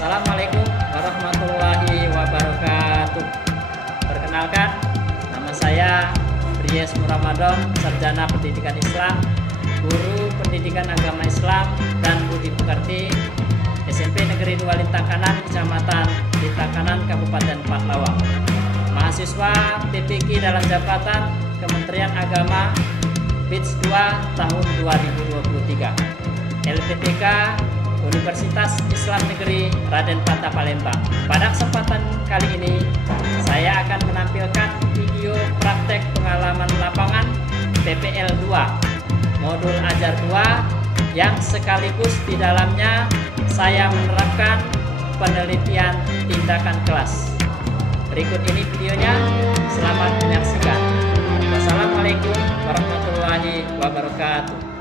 Assalamualaikum warahmatullahi wabarakatuh. Perkenalkan, nama saya Ries Muramadon, Sarjana Pendidikan Islam, Guru Pendidikan Agama Islam dan Budi Pekerti, SMP Negeri 2 Lintakanan, Kecamatan Lintakanan, Kabupaten Pahlawan. Mahasiswa PPQ dalam jabatan Kementerian Agama Batch 2 tahun 2023. LPTK Universitas Islam Negeri Raden Patah Palembang. Pada kesempatan kali ini saya akan menampilkan video praktek pengalaman lapangan PPL 2 modul ajar 2 yang sekaligus di dalamnya saya menerapkan penelitian tindakan kelas. Berikut ini videonya, selamat menyaksikan. Wassalamualaikum warahmatullahi wabarakatuh.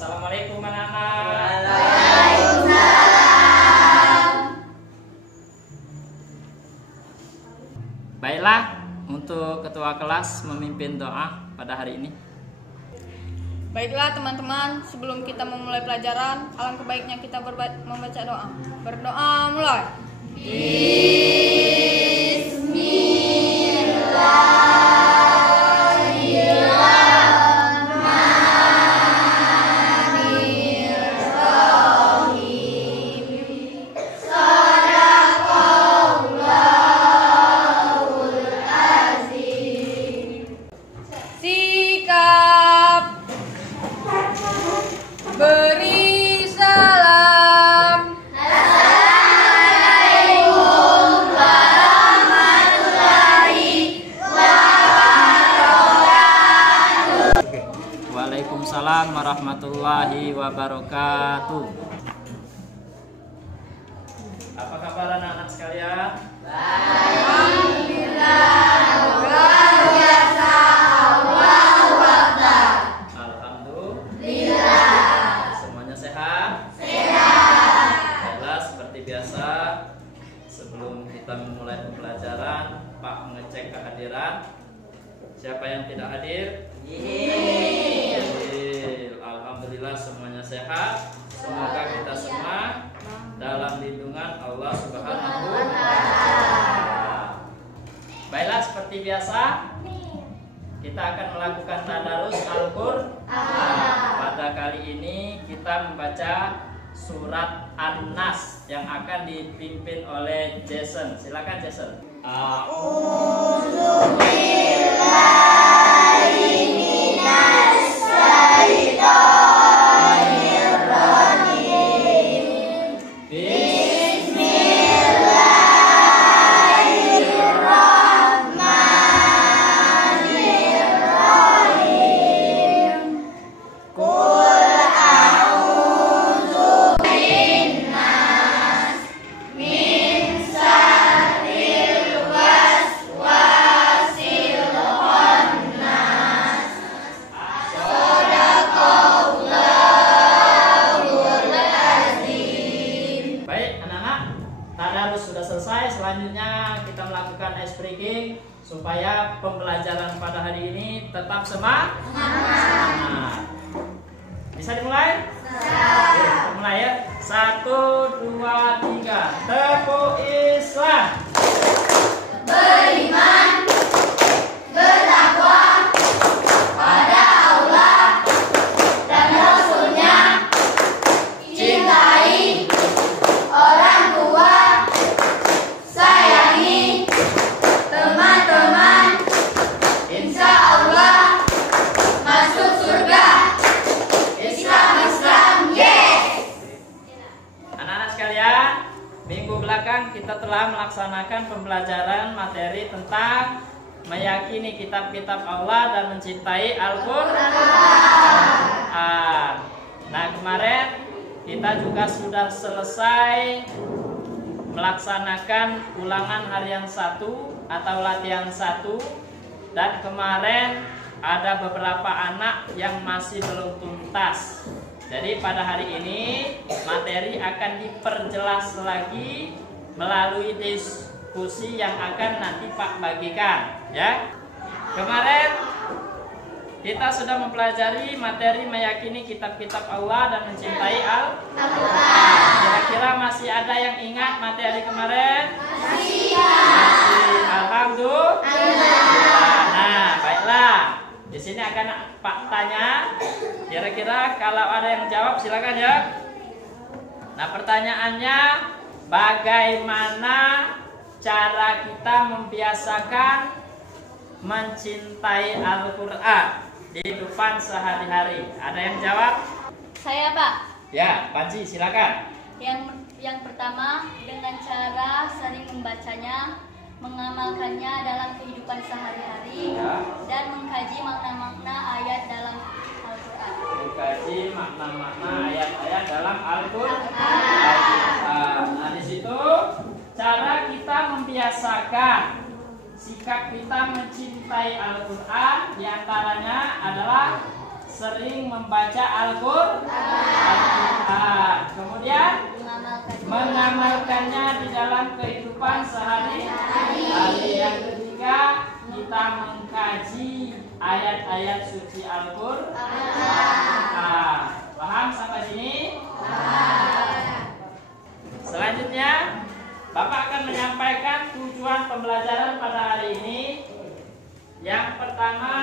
Assalamualaikum anak-anak. Waalaikumsalam. Baiklah, untuk ketua kelas memimpin doa pada hari ini. Baiklah teman-teman, sebelum kita memulai pelajaran, alangkah baiknya kita membaca doa. Berdoa mulai. Sikap beri salam. Assalamualaikum warahmatullahi wabarakatuh. Waalaikumsalam warahmatullahi wabarakatuh. Apa kabar anak-anak sekalian? Semuanya sehat? Sehat. Baiklah, seperti biasa sebelum kita memulai pembelajaran, Pak mengecek kehadiran. Siapa yang tidak hadir? Alhamdulillah semuanya sehat. Semoga kita semua dalam lindungan Allah Subhanahu wa Ta'ala. Baiklah, seperti biasa kita akan melakukan tadarus Al-Qur'an. Pada kali ini kita membaca surat An-Nas yang akan dipimpin oleh Jason. Silakan Jason. Selanjutnya kita melakukan ice breaking supaya pembelajaran pada hari ini tetap semangat. Bisa dimulai? Oke, kita mulai ya. 1, 2, 3. Tepuk Islam. Beriman, bertakwa pada Allah dan Rasul-Nya, cintai orang tua, sayangi teman-teman, insya Allah masuk surga. Islam, yes. Anak-anak sekalian, minggu belakang kita telah melaksanakan pembelajaran materi tentang meyakini kitab-kitab Allah dan mencintai Al-Qur'an. Nah, kemarin kita juga sudah selesai melaksanakan ulangan harian 1 atau latihan 1, dan kemarin ada beberapa anak yang masih belum tuntas. Jadi pada hari ini materi akan diperjelas lagi melalui diskusi yang akan nanti Pak bagikan, ya. Kemarin kita sudah mempelajari materi meyakini kitab-kitab Allah dan mencintai Al-Quran. Kira-kira masih ada yang ingat materi kemarin? Masih. Alhamdulillah. Nah, baiklah. Di sini akan Pak tanya. Kira-kira kalau ada yang jawab silakan ya. Nah, pertanyaannya, bagaimana cara kita membiasakan mencintai Al-Quran di kehidupan sehari-hari? Ada yang jawab? Saya, Pak. Ya, Panji silakan. Yang pertama, dengan cara sering membacanya, mengamalkannya dalam kehidupan sehari-hari, Ya. dan mengkaji makna-makna ayat dalam Al-Quran. Mengkaji makna-makna ayat-ayat dalam Al-Quran. Nah, di situ cara kita membiasakan sikap kita mencintai Al-Quran diantaranya adalah sering membaca Al-Quran, kemudian mengamalkannya di dalam kehidupan sehari-hari. Yang ketiga, kita mengkaji ayat-ayat suci Al-Quran. Paham sampai sini? Selanjutnya, Bapak akan menyampaikan tujuan pembelajaran pada hari ini. Yang pertama,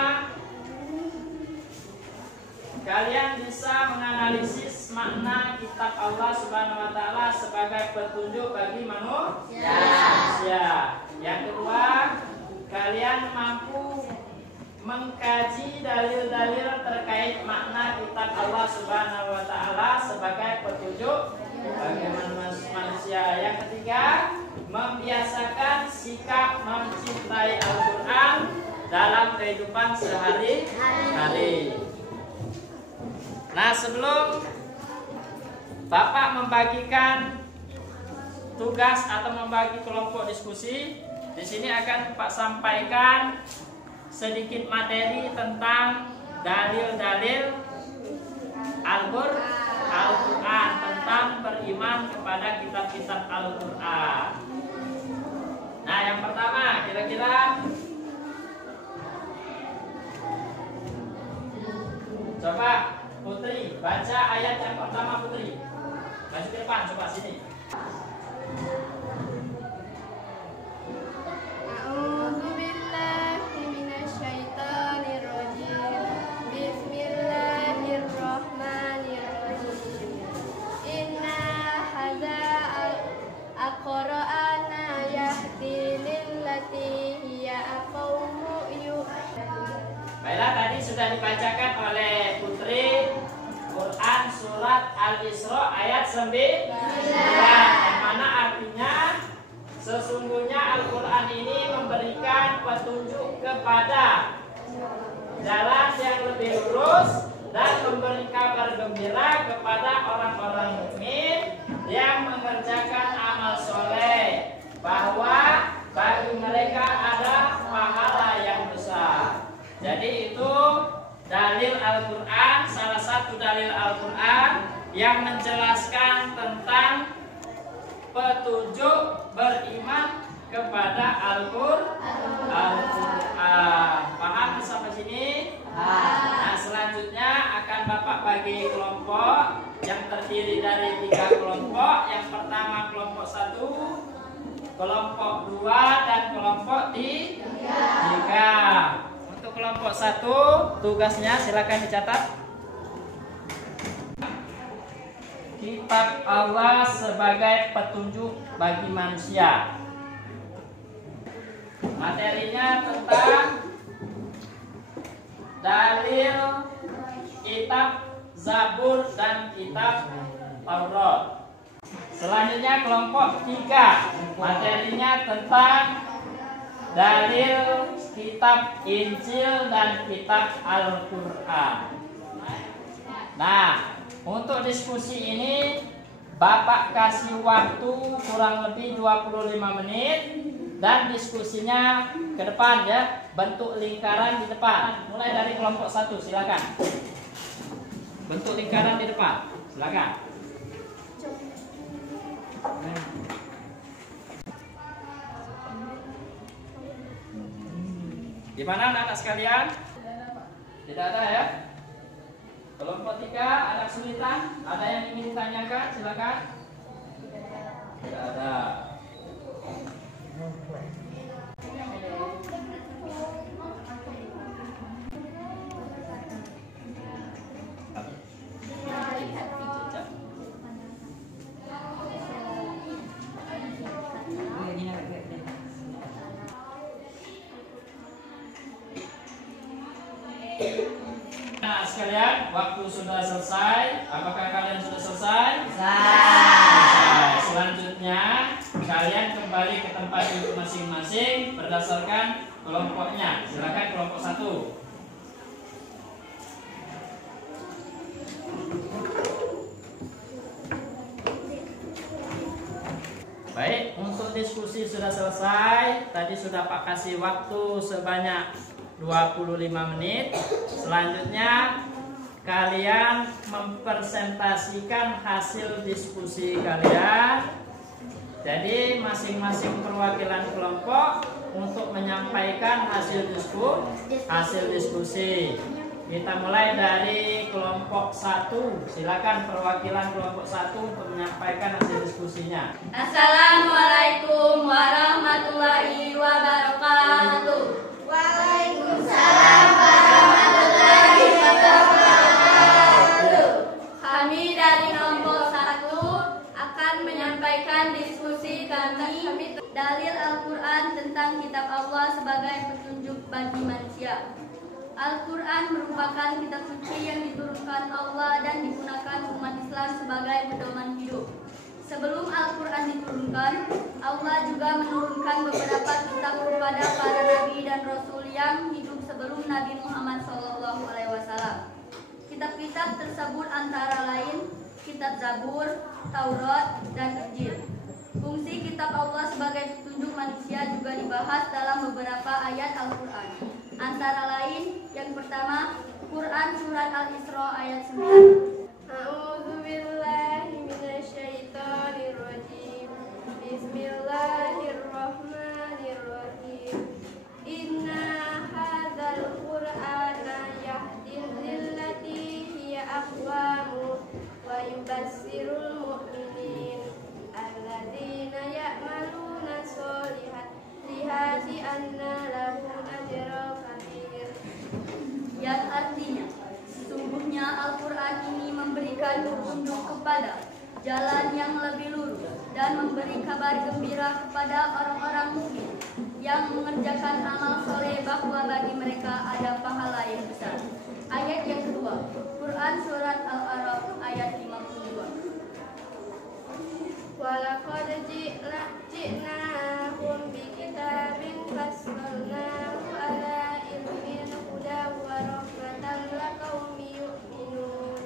kalian bisa menganalisis makna kitab Allah Subhanahu wa taala sebagai petunjuk bagi manusia. Yang kedua, kalian mampu mengkaji dalil-dalil terkait makna kitab Allah Subhanahu wa taala sebagai petunjuk bagi manusia. Yang ketiga, membiasakan sikap mencintai Al-Quran dalam kehidupan sehari-hari. Nah, sebelum Bapak membagikan tugas atau membagi kelompok diskusi, di sini akan Pak sampaikan sedikit materi tentang dalil-dalil Al-Quran, tentang beriman kepada kitab-kitab Al-Quran. Nah, yang pertama, kira-kira coba Putri baca ayat yang pertama. Putri maju ke depan, coba sini. Baiklah, tadi sudah dibacakan oleh Putri Quran surat Al-Isra ayat 9, yang mana artinya sesungguhnya Al-Quran ini memberikan petunjuk kepada jalan yang lebih lurus dan memberi kabar gembira kepada orang-orang mukmin yang mengerjakan amal soleh, bahwa bagi mereka ada pahala yang besar. Jadi itu dalil Al-Quran, salah satu dalil Al-Quran yang menjelaskan tentang petunjuk beriman kepada Al-Quran. Paham sampai sini? Nah, selanjutnya akan Bapak bagi kelompok yang terdiri dari 3 kelompok. Yang pertama kelompok 1, kelompok 2, dan kelompok 3. Untuk kelompok 1, tugasnya silakan dicatat. Kitab Allah sebagai petunjuk bagi manusia. Materinya tentang dalil kitab Zabur dan kitab Taurat. Selanjutnya kelompok 3, materinya tentang dalil kitab Injil dan kitab Al-Quran. Nah, untuk diskusi ini Bapak kasih waktu kurang lebih 25 menit. Dan diskusinya ke depan ya, bentuk lingkaran di depan. Mulai dari kelompok 1, silakan. Bentuk lingkaran di depan, silakan. Gimana anak-anak sekalian? Tidak ada ya? Kelompok 3 ada kesulitan? Ada yang ingin ditanyakan? Silakan. Tidak ada. Nah sekalian, waktu sudah selesai. Apakah kalian sudah selesai? Selesai. Selanjutnya kalian kembali ke tempat duduk masing-masing berdasarkan kelompoknya. Silakan kelompok 1. Baik, untuk diskusi sudah selesai. Tadi sudah Pak kasih waktu sebanyak 25 menit. Selanjutnya kalian mempresentasikan hasil diskusi kalian. Jadi masing-masing perwakilan kelompok untuk menyampaikan hasil diskusi. Kita mulai dari kelompok 1. Silakan perwakilan kelompok 1 untuk menyampaikan hasil diskusinya. Assalamualaikum warahmatullahi wabarakatuh. Waalaikumsalam warahmatullahi wabarakatuh. Kami dari kelompok 1 akan menyampaikan diskusi kami dalil Al-Quran tentang kitab Allah sebagai petunjuk bagi manusia. Al-Quran merupakan kitab suci yang diturunkan Allah dan digunakan umat Islam sebagai pedoman hidup. Sebelum Al-Quran diturunkan, Allah juga menurunkan beberapa kitab kepada para nabi dan rasul yang hidup sebelum Nabi Muhammad SAW. Kitab-kitab tersebut antara lain kitab Zabur, Taurat, dan Injil. Fungsi kitab Allah sebagai petunjuk manusia juga dibahas dalam beberapa ayat Al-Quran. Antara lain, yang pertama, Quran Surat Al-Isra ayat 9. A'udzubillahi minasyaitonirrajim. Bismillahirrahmanirrahim. Inna hadzal Qur'ana yahdil lillati hiya aqwamu wa yubassirul mu'minin alladzina ya'maluna sholihati anna lahum ajran kabir. Yang artinya, sesungguhnya Al-Quran ini memberikan petunjuk kepada jalan yang lebih lurus dan memberi kabar gembira kepada orang-orang mukmin yang mengerjakan amal soleh bahwa bagi mereka ada pahala yang besar. Ayat yang kedua, Quran Surat Al-A'raf ayat 52. Walaqad ji'nahum bikitabin fassalnahu ala ilmin huda wa rahmatan liqaumin yu'minun.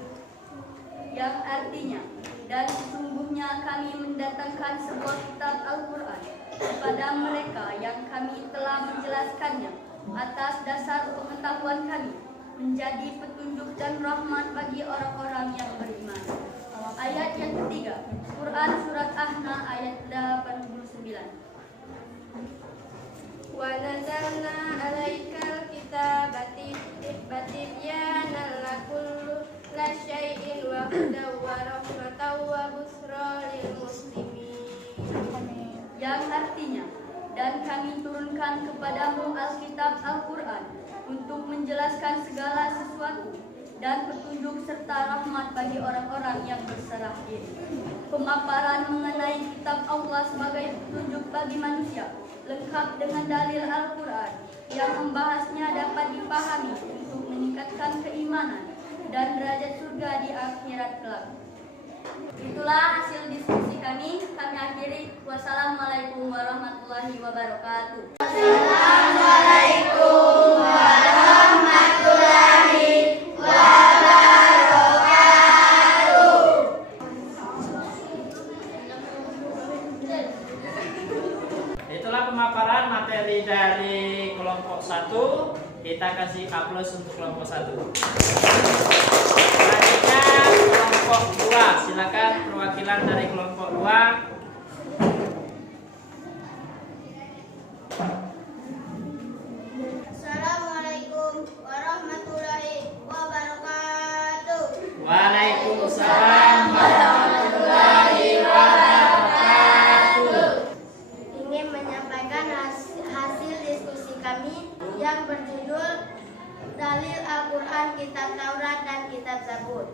Yang artinya, dan sesungguhnya kami mendatangkan sebuah kitab Al-Quran kepada mereka yang kami telah menjelaskannya atas dasar pengetahuan kami, menjadi petunjuk dan rahmat bagi orang-orang yang beriman. Ayat yang ketiga, Quran Surat Ahna ayat 89. Wa nazalna alaikal kitaba tibyanan lakulli syai'in wa hudan wa rahmatan wa busra lil muslimin. Yang artinya, dan kami turunkan kepadamu Alkitab Al-Quran untuk menjelaskan segala sesuatu dan petunjuk serta rahmat bagi orang-orang yang berserah diri. Pemaparan mengenai kitab Allah sebagai petunjuk bagi manusia, lengkap dengan dalil Al-Quran yang membahasnya dapat dipahami untuk meningkatkan keimanan dan derajat surga di akhirat kelak. Itulah hasil diskusi kami. Kami akhiri. Wassalamualaikum warahmatullahi wabarakatuh. Wassalamualaikum warahmatullahi wabarakatuh. Itulah pemaparan materi dari kelompok 1. Kita kasih aplaus untuk kelompok 1. Selanjutnya kelompok 2. Silakan perwakilan dari kelompok 2. Assalamualaikum warahmatullahi Waalaikumsalam warahmatullahi wabarakatuh. Ingin menyampaikan hasil diskusi kami yang berjudul Dalil Al-Quran, Kitab Taurat, dan Kitab Zabur.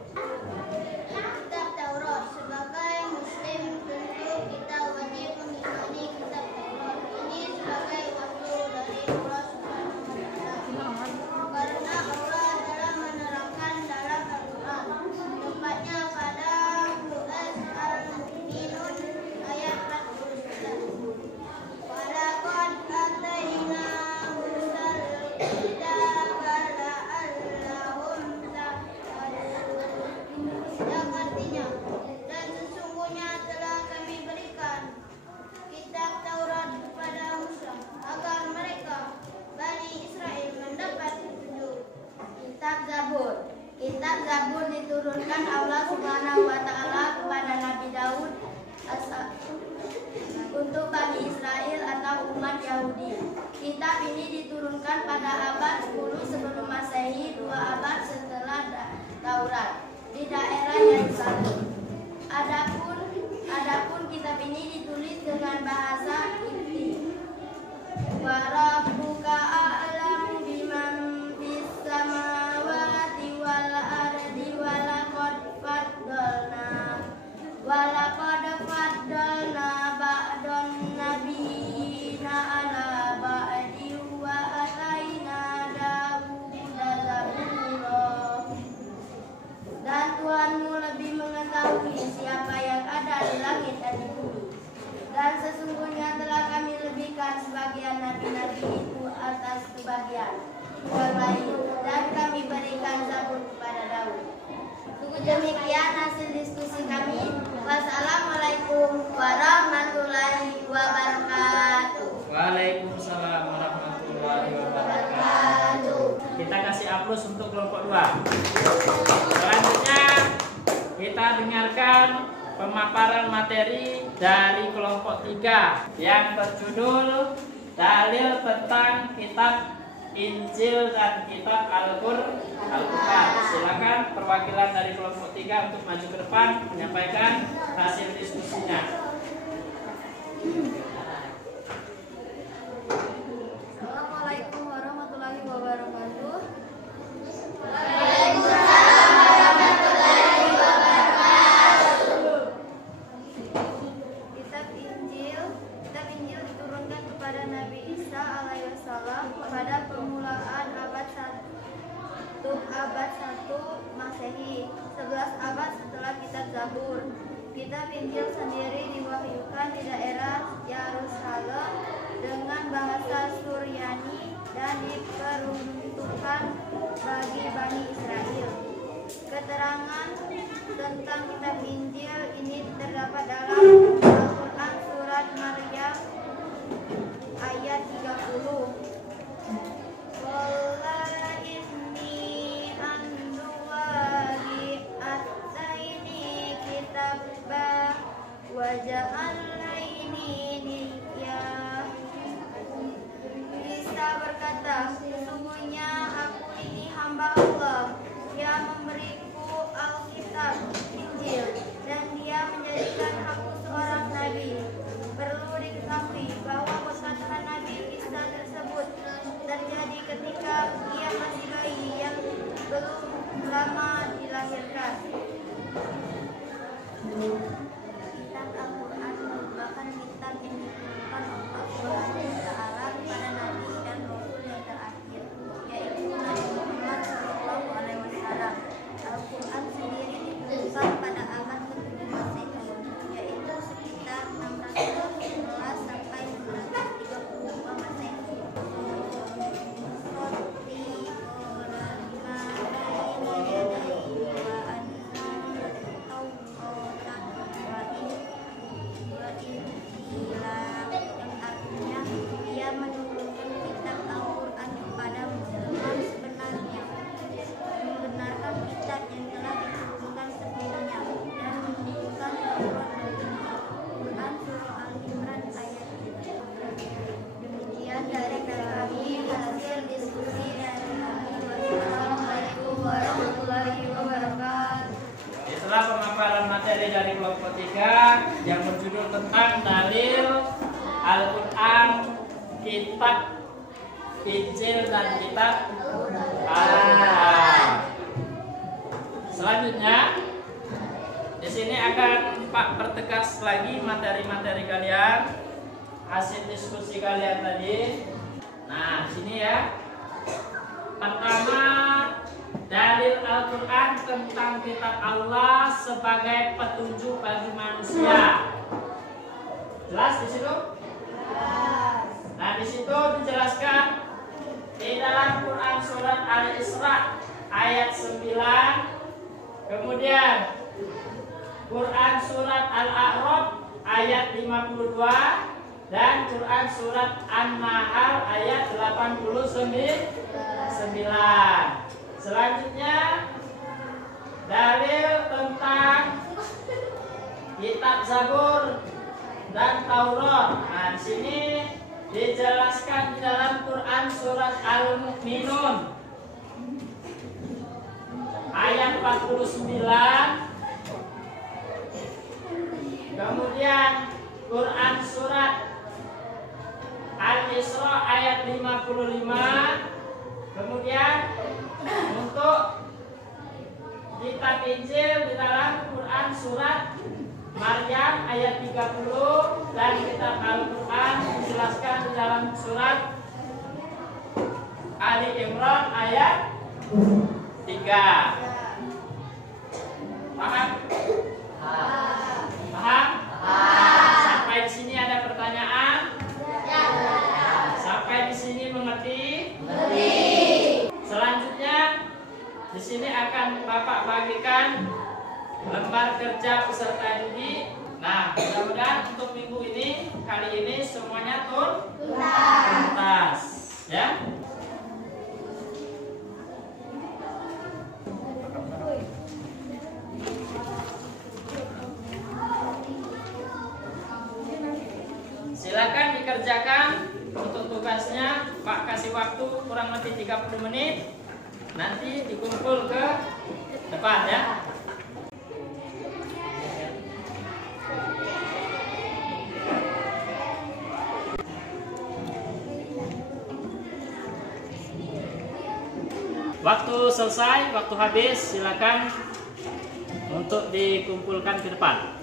Kitab Taurat. Sebagai Muslim tentu kita wajib mengimani Kitab Taurat. Ini sebagai wahyu dari Allah Subhanahu wa Ta'ala. Karena Allah telah menerangkan dalam Al-Quran, tepatnya pada Surat Al-Mu'minun ayat 49. Walaqad atayna Musal kitaba la'allahum yahtadun. Yang artinya, dan sesungguhnya telah kami berikan kitab Taurat kepada Musa agar mereka Bani Israel mendapat petunjuk. Kitab Zabur. Kitab Zabur diturunkan Allah Subhanahu wa Ta'ala kepada Nabi Daud untuk Bani Israel atau umat Yahudi. Kitab ini diturunkan pada abad 10 sebelum Masehi, 2 abad setelah Taurat, di daerah Yerusalem. Adapun kitab ini ditulis dengan bahasa Kipti. Wa rabbuka a'lamu biman fis samawati wal ardi walaqad faddalna ba'don nabiyina ala ba'di wa ataina Dawuda zabura. Dan Tuhanmu lebih mengetahui siapa yang ada di langit dan di bumi. Dan sesungguhnya telah kami lebihkan sebagian nabi-nabi itu atas sebagian yang lain, dan kami berikan Zabur kepada Daud. Demikian hasil diskusi kami. Wassalamualaikum warahmatullahi wabarakatuh. Waalaikumsalam warahmatullahi wabarakatuh. Kita kasih aplaus untuk kelompok 2. Selanjutnya kita dengarkan pemaparan materi dari kelompok 3 yang berjudul Dalil tentang Kitab Injil dan Kitab Al-Quran. Silakan perwakilan dari kelompok 3 untuk maju ke depan menyampaikan hasil diskusinya. Assalamualaikum warahmatullahi wabarakatuh. Kitab Injil diturunkan kepada Nabi Isa alaihissalam pada permulaan abad 1 Masehi, 11 abad setelah Kitab Zabur. Kitab Injil sendiri diwahyukan di daerah Yerusalem dengan bahasa Suryani dan diperuntukkan bagi Bani Israel. Keterangan tentang Kitab Injil ini terdapat dalam Al-Quran surat Maryam ayat 30. Qala inni anduwahi ataini kitabah wa ja'alaini niyah. Isa berkata, sesungguhnya aku ini hamba Allah yang memberiku Alkitab Injil, dan dia menjadikan aku seorang nabi. Perlu diketahui bahwa perkataan Nabi Isa tersebut terjadi ketika ia masih bayi yang belum lama dilahirkan. Kitab Al-Quran merupakan kitab yang diturunkan Allah Subhanahu wa Ta'ala kepada Nabi dan Rasul yang terakhir, yaitu Nabi Muhammad SAW. Al-Quran sendiri diturunkan pada abad ke-7 Masehi, yaitu sekitar 611 sampai 932 Masehi. materi dari kelompok 3 yang berjudul tentang dalil Al-Quran, kitab Injil dan kitab Al-Quran. Selanjutnya di sini akan Pak pertegas lagi materi-materi kalian, hasil diskusi kalian tadi. Nah, sini ya. Pertama, dalil Al-Quran tentang kitab Allah sebagai petunjuk bagi manusia. Jelas di situ? Nah, di situ dijelaskan di dalam Quran surat Al-Isra ayat 9, kemudian Quran surat Al-A'raf ayat 52 dan Quran surat An-Nahl ayat 89. Selanjutnya dalil tentang kitab Zabur dan Taurat. Nah, di sini dijelaskan di dalam Quran surat Al-Mu'minun ayat 49. Kemudian Quran surat Al-Isra ayat 55. Kemudian untuk kitab Injil di dalam Quran surat Maryam ayat 30 dan kitab Al-Quran dijelaskan di dalam surat Ali Imran ayat 3. Paham? Paham? Sampai di sini ada pertanyaan? Sampai di sini mengerti? Selanjutnya di sini akan Bapak bagikan lembar kerja peserta didik. Nah, mudah-mudahan untuk minggu ini kali ini semuanya tuntas, ya. Silakan dikerjakan untuk tugasnya. Pak kasih waktu kurang lebih 30 menit. Nanti dikumpul ke depan ya. Waktu selesai, waktu habis, silakan untuk dikumpulkan ke depan.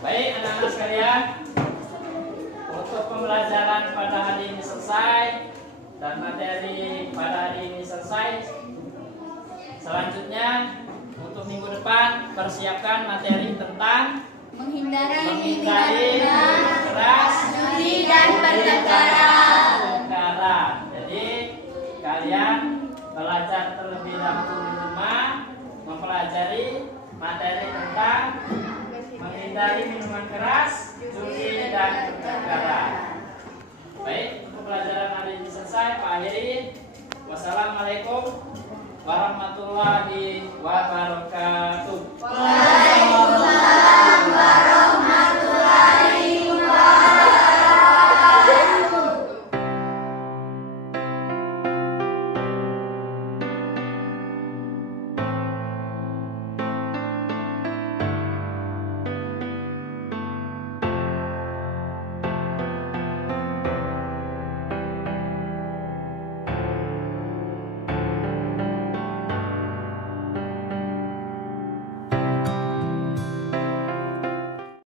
Baik anak-anak sekalian, untuk pembelajaran pada hari ini selesai dan materi pada hari ini selesai. Selanjutnya untuk minggu depan persiapkan materi tentang menghindari keras, judi dan pertengkaran. Jadi kalian belajar terlebih dahulu di rumah, mempelajari materi tentang menghindari minuman keras, judi dan pertengkaran. Baik, untuk pelajaran hari ini selesai. Pak akhiri. Wassalamualaikum warahmatullahi wabarakatuh.